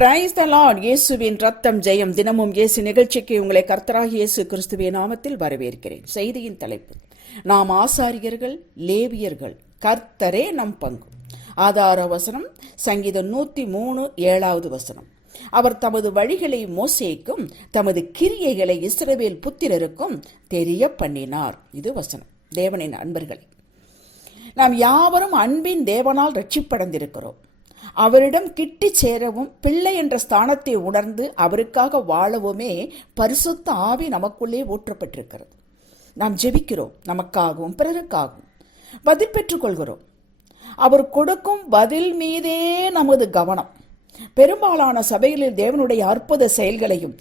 Praise the Lord இயேசுவின் ரத்தம் ஜெயம் தினமும் இயேசு நிகழ்ச்சிக்கு உங்களை கர்த்தராக இயேசு கிறிஸ்துவின் நாமத்தில் வரவேற்கிறேன். செய்தியின் தலைப்பு நாம் ஆசாரியர்கள் லேவியர்கள் கர்த்தரே நம் பங்கு. ஆதார வசனம் சங்கீதம் நூற்றி மூணு ஏழாவது வசனம். அவர் தமது வழிகளை மோசேக்கும் தமது கிரியைகளை இஸ்ரவேல் புத்திரருக்கும் தெரிய பண்ணினார். இது வசனம். தேவனின் அன்பர்களே நாம் யாவரும் அன்பின் தேவனால் ரட்சிப்படைந்திருக்கிறோம். அவரிடம் கிட்டி சேரவும் பிள்ளை என்ற ஸ்தானத்தை உணர்ந்து அவருக்காக வாழவுமே பரிசுத்த ஆவி நமக்குள்ளே ஊற்றப்பட்டிருக்கிறது. நாம் ஜெபிக்கிறோம். நமக்காகவும் பிறருக்காகவும் பதில் பெற்றுக்கொள்கிறோம் அவர் கொடுக்கும் பதில் மீதே நமது கவனம். பெரும்பாலான சபைகளில் தேவனுடைய அற்புத செயல்களையும்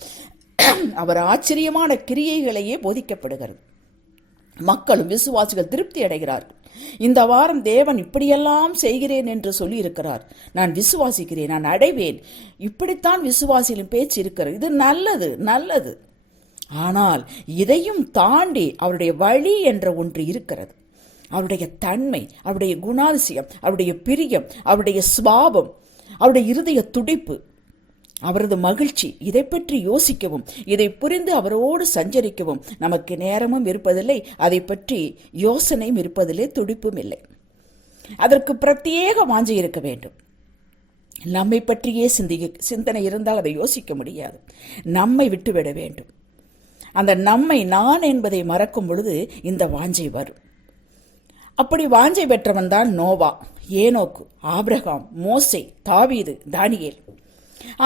அவர் ஆச்சரியமான கிரியைகளையே போதிக்கப்படுகிறது. மக்களும் விசுவாசிகள் திருப்தி அடைகிறார்கள் இந்த வாரம் தேவன் இப்படியெல்லாம் செய்கிறேன் என்று சொல்லியிருக்கிறார். நான் விசுவாசிக்கிறேன் நான் அடைவேன். இப்படித்தான் விசுவாசியிலும் பேச்சு இருக்கிறது. இது நல்லது நல்லது. ஆனால் இதையும் தாண்டி அவருடைய வழி என்ற ஒன்று இருக்கிறது. அவருடைய தன்மை அவருடைய குணாதிசயம் அவருடைய பிரியம் அவருடைய சுவாபம் அவருடைய இருதய துடிப்பு அவரது மகிழ்ச்சி இதை பற்றி யோசிக்கவும் இதை புரிந்து அவரோடு சஞ்சரிக்கவும். நமக்கு நேரமும் இருப்பதில்லை அதை பற்றி யோசனையும் இருப்பதில்லை துடிப்பும் இல்லை. அதற்கு பிரத்யேக வாஞ்சை இருக்க வேண்டும். நம்மை பற்றியே சிந்திக்க சிந்தனை இருந்தால் அதை யோசிக்க முடியாது. நம்மை விட்டுவிட வேண்டும். அந்த நம்மை நான் என்பதை மறக்கும் பொழுது இந்த வாஞ்சை வரும். அப்படி வாஞ்சை பெற்றவன் தான் நோவா ஏனோக்கு ஆபிரகாம் மோசை தாவீது தானியேல்.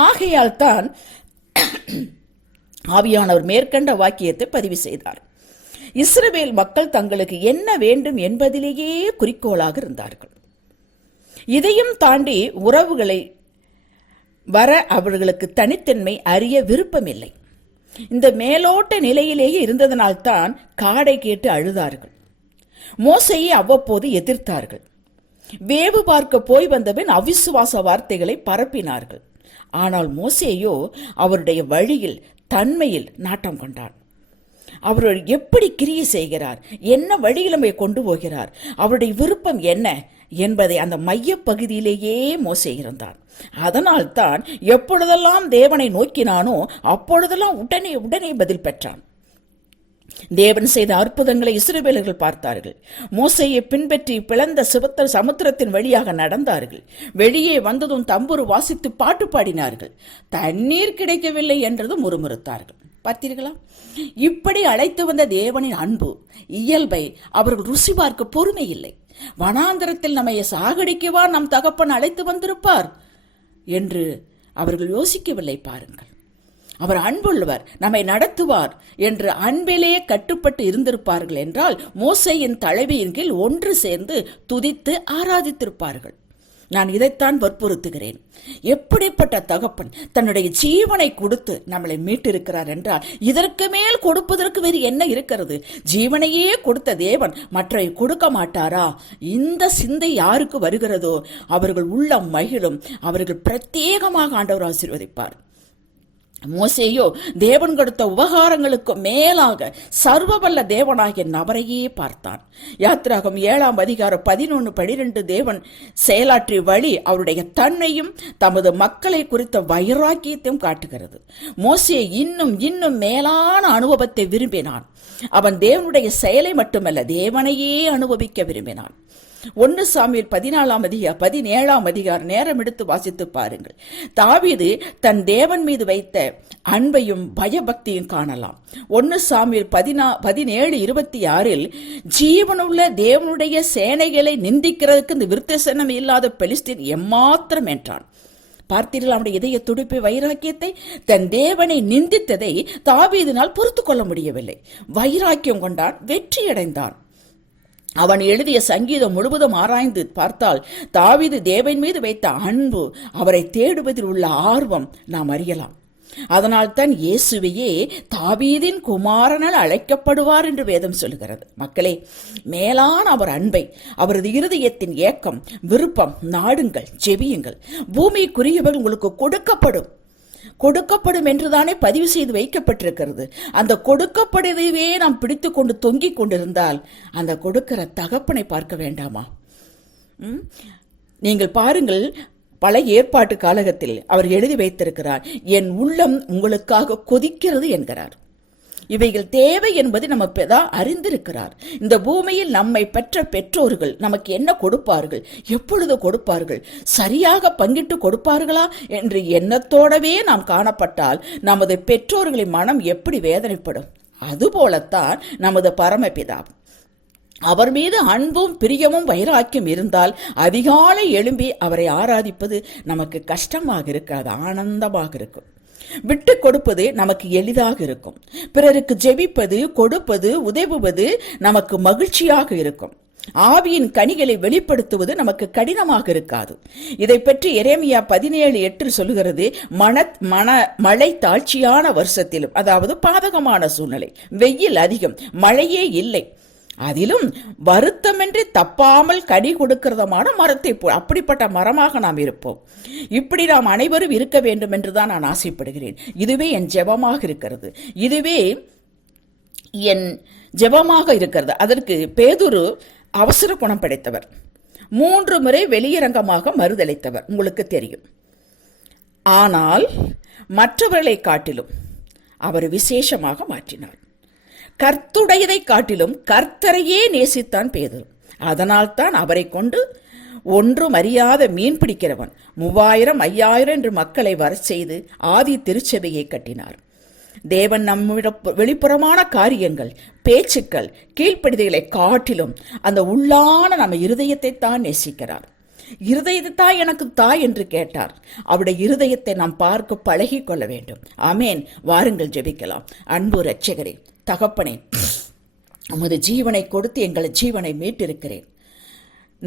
ஆகையால் தான் ஆவியானவர் மேற்கண்ட வாக்கியத்தை பதிவு செய்தார். இஸ்ரவேல் மக்கள் தங்களுக்கு என்ன வேண்டும் என்பதிலேயே குறிக்கோளாக இருந்தார்கள். இதையும் தாண்டி உறவுகளை வர அவர்களுக்கு தனித்தன்மை அறிய விருப்பமில்லை. இந்த மேலோட்ட நிலையிலேயே இருந்ததனால்தான் காடை கேட்டு அழுதார்கள். மோசையை அவ்வப்போது எதிர்த்தார்கள். வேவு பார்க்க போய் வந்தபின் அவிசுவாச வார்த்தைகளை பரப்பினார்கள். ஆனால் மோசேயோ அவருடைய வழியில் தன்மையில் நாட்டம் கொண்டான். அவர் எப்படி கிரியை செய்கிறார்? என்ன வழியில் நம்மை கொண்டு போகிறார்? அவருடைய விருப்பம் என்ன என்பதை அந்த மையப் பகுதியிலேயே மோசே இருந்தான். அதனால்தான் எப்பொழுதெல்லாம் தேவனை நோக்கினானோ அப்பொழுதெல்லாம் உடனே உடனே பதில் பெற்றான். தேவன் செய்த அற்புதங்களை இஸ்ரவேலர்கள் பார்த்தார்கள். மோசையை பின்பற்றி பிளந்த சிவத்த சமுத்திரத்தின் வழியாக நடந்தார்கள். வெளியே வந்ததும் தம்புரு வாசித்து பாட்டு பாடினார்கள். தண்ணீர் கிடைக்கவில்லை என்றதும் முறுமுறுத்தார்கள். பார்த்தீர்களா? இப்படி அழைத்து வந்த தேவனின் அன்பு இயல்பை அவர்கள் ருசி பார்க்க பொறுமை இல்லை வனாந்தரத்தில் நம்மை சாகடிக்கவா நம் தகப்பன் அழைத்து வந்திருப்பார்? என்று அவர்கள் யோசிக்கவில்லை பாருங்கள். அவர் அன்புள்ளவர் நம்மை நடத்துவார் என்று அன்பிலேயே கட்டுப்பட்டு இருந்திருப்பார்கள் என்றால் மோசையின் தலைவியின் கீழ் ஒன்று சேர்ந்து துதித்து ஆராதித்திருப்பார்கள். நான் இதைத்தான் வற்புறுத்துகிறேன். எப்படிப்பட்ட தகப்பன் தன்னுடைய ஜீவனை கொடுத்து நம்மளை மீட்டிருக்கிறார் என்றால் இதற்கு மேல் கொடுப்பதற்கு வேறு என்ன இருக்கிறது? ஜீவனையே கொடுத்த தேவன் மற்றவை கொடுக்க மாட்டாரா? இந்த சிந்தை யாருக்கு வருகிறதோ? அவர்கள் உள்ளம் மகிழும் அவர்கள் பிரத்யேகமாக ஆண்டவர் ஆசீர்வதிப்பார். மோசேயோ தேவன் கொடுத்த உபகாரங்களுக்கு மேலாக சர்வவல்ல தேவனாகிய நபரையே பார்த்தான். யாத்ராகம் ஏழாம் அதிகாரம் பதினொன்று பனிரெண்டு தேவன் செயலாற்றிய வழி அவருடைய தன்னையும் தமது மக்களை குறித்த வைராக்கியத்தையும் காட்டுகிறது. மோசே இன்னும் இன்னும் மேலான அனுபவத்தை விரும்பினான். அவன் தேவனுடைய செயலை மட்டுமல்ல தேவனையே அனுபவிக்க விரும்பினான். ஒன்று சாமியில் பதினாலாம் அதிகார் பதினேழாம் அதிகார் நேரம் எடுத்து வாசித்து பாருங்கள். தாவீது தன் தேவன் மீது வைத்த அன்பையும் பயபக்தியும் காணலாம். ஒன்று சாமியில் பதினா பதினேழு இருபத்தி ஆறில் ஜீவனுள்ள தேவனுடைய சேனைகளை நிந்திக்கிறதுக்கு இந்த விருத்தசனம் இல்லாத பெலிஸ்தீன் எம்மாத்திரம் என்றான். பார்த்தீர்கள் அவனுடைய இதய துடிப்பை வைராக்கியத்தை? தன் தேவனை நிந்தித்ததை தாவீதினால் பொறுத்து கொள்ள முடியவில்லை. வைராக்கியம் கொண்டான் வெற்றியடைந்தான். அவன் எழுதிய சங்கீதம் முழுவதும் ஆராய்ந்து பார்த்தால் தாவீது தேவன் மீது வைத்த அன்பு அவரை தேடுவதில் உள்ள ஆர்வம் நாம் அறியலாம். அதனால்தான் இயேசுவையே தாவீதின் குமாரனால் அழைக்கப்படுவார் என்று வேதம் சொல்கிறது மக்களே மேலான அவர் அன்பை அவரது இருதயத்தின் ஏக்கம் விருப்பம் நாடுங்கள் செவியுங்கள். பூமி குறியவர் உங்களுக்கு கொடுக்கப்படும் கொடுக்கப்படும் என்றுதானே பதிவு செய்து வைக்கப்பட்டிருக்கிறது. அந்த கொடுக்கப்படுவதையே நாம் பிடித்து கொண்டு தொங்கிக் கொண்டிருந்தால் அந்த கொடுக்கிற தகப்பனை பார்க்க வேண்டாமா? நீங்கள் பாருங்கள் பழைய ஏற்பாட்டு காலகத்தில் அவர் எழுதி வைத்திருக்கிறார் என் உள்ளம் உங்களுக்காக கொதிக்கிறது என்கிறார். இவைகள் தேவை என்பதை நம்ம தான் அறிந்திருக்கிறார். இந்த பூமியில் நம்மை பெற்ற பெற்றோர்கள் நமக்கு என்ன கொடுப்பார்கள்? எப்பொழுது கொடுப்பார்கள்? சரியாக பங்கிட்டு கொடுப்பார்களா? என்று எண்ணத்தோடவே நாம் காணப்பட்டால் நமது பெற்றோர்களின் மனம் எப்படி வேதனைப்படும்? அதுபோலத்தான் நமது பரமபிதா அவர் மீது அன்பும் பிரியமும் வைராக்கியம் இருந்தால் அதிகாலை எழும்பி அவரை ஆராதிப்பது நமக்கு கஷ்டமாக இருக்காது ஆனந்தமாக இருக்கும். விட்டு கொடுப்பது நமக்கு எளிதாக இருக்கும். பிறருக்கு ஜெபிப்பது கொடுப்பது உதவுவது நமக்கு மகிழ்ச்சியாக இருக்கும். ஆவியின் கனிகளை வெளிப்படுத்துவது நமக்கு கடினமாக இருக்காது. இதை பற்றி எரேமியா பதினேழு எட்டு சொல்லுகிறது மன மன மழை தாழ்ச்சியான வருஷத்திலும் அதாவது பாதகமான சூழ்நிலை. வெயில் அதிகம் மழையே இல்லை. அதிலும் வருத்தமின்றி தப்பாமல் கனி கொடுக்கிறதமான மரத்தை அப்படிப்பட்ட மரமாக நாம் இருப்போம். இப்படி நாம் அனைவரும் இருக்க வேண்டும் என்று தான் நான் ஆசைப்படுகிறேன். இதுவே என் ஜெபமாக இருக்கிறது. இதுவே என் ஜெபமாக இருக்கிறது. அதற்கு பேதுரு அவசர குணம் படைத்தவர். மூன்று முறை வெளியரங்கமாக மறுதளித்தவர் உங்களுக்கு தெரியும். ஆனால் மற்றவர்களை காட்டிலும் அவர் விசேஷமாக மாற்றினார். கர்த்துடையதை காட்டிலும் கர்த்தரையே நேசித்தான் பேதுரு அதனால்தான் அவரை கொண்டு ஒன்றும் அறியாத மீன் பிடிக்கிறவன் மூவாயிரம் ஐயாயிரம் என்று மக்களை வரச் செய்து ஆதி திருச்சபையை கட்டினார். தேவன் நம்மிடம் வெளிப்புறமான காரியங்கள் பேச்சுக்கள் கீழ்ப்படிதைகளை காட்டிலும் அந்த உள்ளான நம்ம இருதயத்தை தான் நேசிக்கிறார். இருதயத்தை தாய் எனக்கு தாய் என்று கேட்டார். அவருடைய இருதயத்தை நாம் பார்க்க பழகி கொள்ள வேண்டும். ஆமேன். வாருங்கள் ஜெபிக்கலாம். அன்பு ரட்சகரே தகப்பனே உமது ஜீவனை கொடுத்து எங்களை ஜீவனை மீட்டிருக்கிறேன்.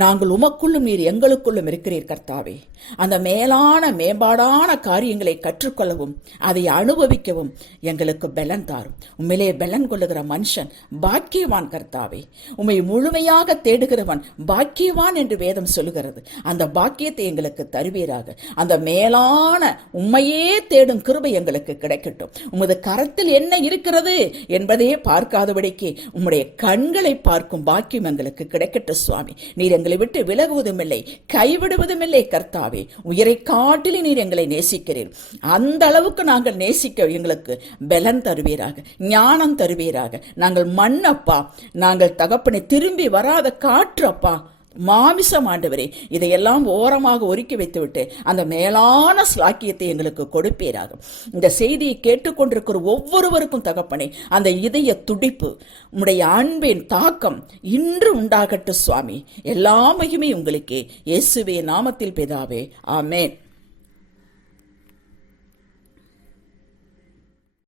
நாங்கள் உமக்குள்ளும் நீர் எங்களுக்குள்ளும் இருக்கிறீர் கர்த்தாவே. அந்த மேலான மேம்பாடான காரியங்களை கற்றுக்கொள்ளவும் அதை அனுபவிக்கவும் எங்களுக்கு பலன் தாரும். உண்மையிலே பலன் கொள்ளுகிற மனுஷன் பாக்கியவான் கர்த்தாவே. உண்மை முழுமையாக தேடுகிறவன் பாக்கியவான் என்று வேதம் சொல்லுகிறது. அந்த பாக்கியத்தை எங்களுக்கு தருவீராக. அந்த மேலான உண்மையே தேடும் கிருபை எங்களுக்கு கிடைக்கட்டும். உமது கரத்தில் என்ன இருக்கிறது என்பதையே பார்க்காதபடிக்கு உம்முடைய கண்களை பார்க்கும் பாக்கியம் எங்களுக்கு கிடைக்கட்டும் சுவாமி. நீர் எங்களை விட்டு விலகுவதும் இல்லை கைவிடுவதும் இல்லை கர்த்தாவே. உயிரை காட்டிலே நீர் எங்களை நேசிக்கிறீர். அந்த அளவுக்கு நாங்கள் நேசிக்க எங்களுக்கு பலன் தருவீராக ஞானம் தருவீராக. நாங்கள் மண்ணப்பா நாங்கள் தகப்பனை திரும்பி வராத காற்று அப்பா மாமிசம் ஆண்டவரே இதையெல்லாம் ஓரமாக ஒதுக்கி வைத்துவிட்டு அந்த மேலான ஸ்லாக்கியத்தை எங்களுக்கு கொடுப்பீராக. இந்த செய்தியை கேட்டுக்கொண்டிருக்கிற ஒவ்வொருவருக்கும் தகப்பனே அந்த இதய துடிப்பு உடைய அன்பின் தாக்கம் இன்று உண்டாகட்டும் சுவாமி. எல்லா மகிமை உங்களுக்கே. இயேசுவே நாமத்தில் பிதாவே. ஆமேன்.